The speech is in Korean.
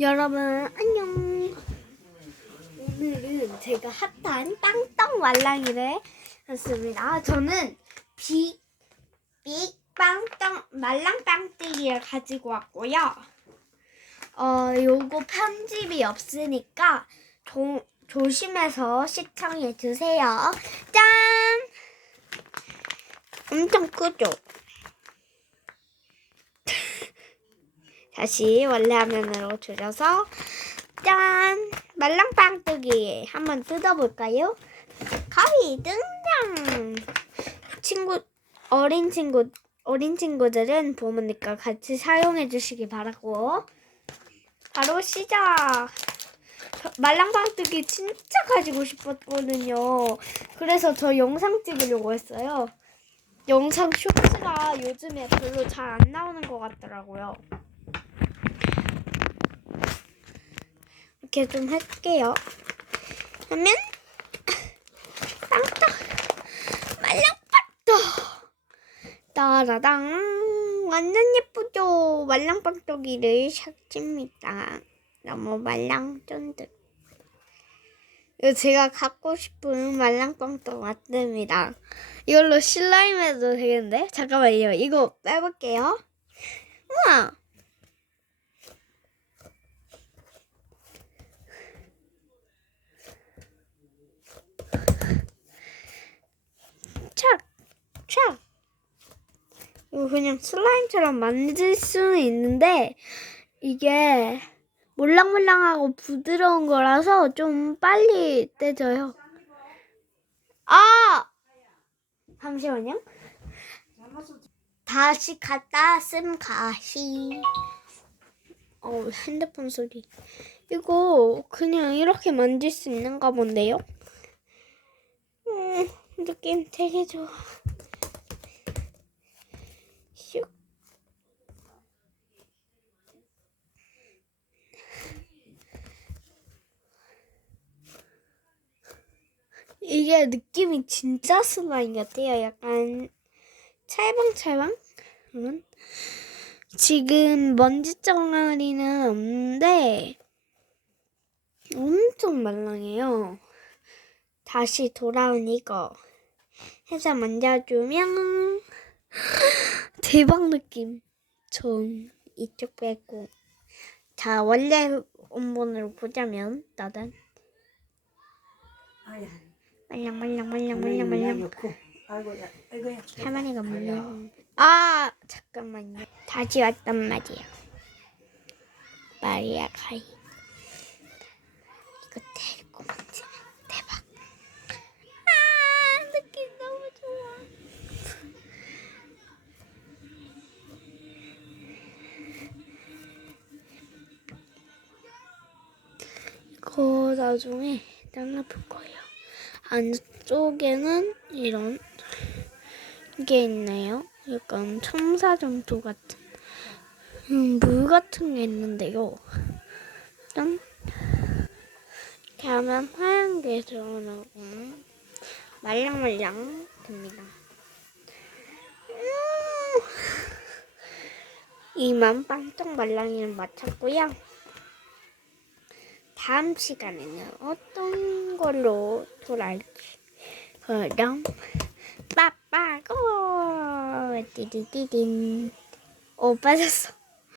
여러분 안녕. 오늘은 제가 핫한 빵떡 말랑이를 했습니다. 저는 빅, 빅 빵떡 말랑 빵뜨기를 가지고 왔고요. 어, 요거 편집이 없으니까 조, 조심해서 시청해 주세요. 짠! 엄청 크죠? 다시 원래 화면으로 줄여서 짠! 말랑빵뜨기 한번 뜯어볼까요? 가위 등장! 친구, 어린 친구, 어린 친구들은 부모님과 같이 사용해 주시기 바라고 바로 시작! 저 말랑빵뜨기 진짜 가지고 싶었거든요. 그래서 저 영상 찍으려고 했어요. 영상 쇼츠가 요즘에 별로 잘 안 나오는 것 같더라고요. 이렇게 좀 할게요. 그러면 빵떡 말랑빵떡 따라당 완전 예쁘죠? 말랑빵떡이를 삭집니다. 너무 말랑 쫀득. 이거 제가 갖고 싶은 말랑빵떡 맞습니다. 이걸로 슬라임 해도 되겠는데? 잠깐만요. 이거 빼볼게요. 우와! 이거 그냥 슬라임처럼 만들 수는 있는데, 이게 몰랑몰랑하고 부드러운 거라서 좀 빨리 떼져요. 아! 잠시만요. 다시 갖다 쓴 가시. 어, 핸드폰 소리. 이거 그냥 이렇게 만질 수 있는가 본데요? 음, 느낌 되게 좋아. 이게 느낌이 진짜 슬라임 같아요. 약간 찰방찰방? 음. 지금 먼지 덩어리는 없는데 엄청 말랑해요. 다시 돌아온 이거 해서 만져주면 대박 느낌. 전 이쪽 빼고 자 원래 원본으로 보자면 나단 아야, 말랑 말랑 말랑 말랑 말랑. 아이고야, 아이고야. 할머니가 물려. 아 잠깐만요. 다시 왔단 말이야. 마리아 가이. 이거 데리고 만지면 대박. 아 느낌 너무 좋아. 이거 나중에 잘라볼 거예요. 안쪽에는 이런 게 있네요. 약간 청사정도 같은 음, 물 같은 게 있는데요. 짠. 이렇게 하면 하얀 게 드러나고 말랑말랑 됩니다. 음. 이만 빵떡 말랑이를 마쳤고요. 다음 시간에는 어떤 걸로 돌아올지 그럼 빠빠고! 띠디디딘 오 빠졌어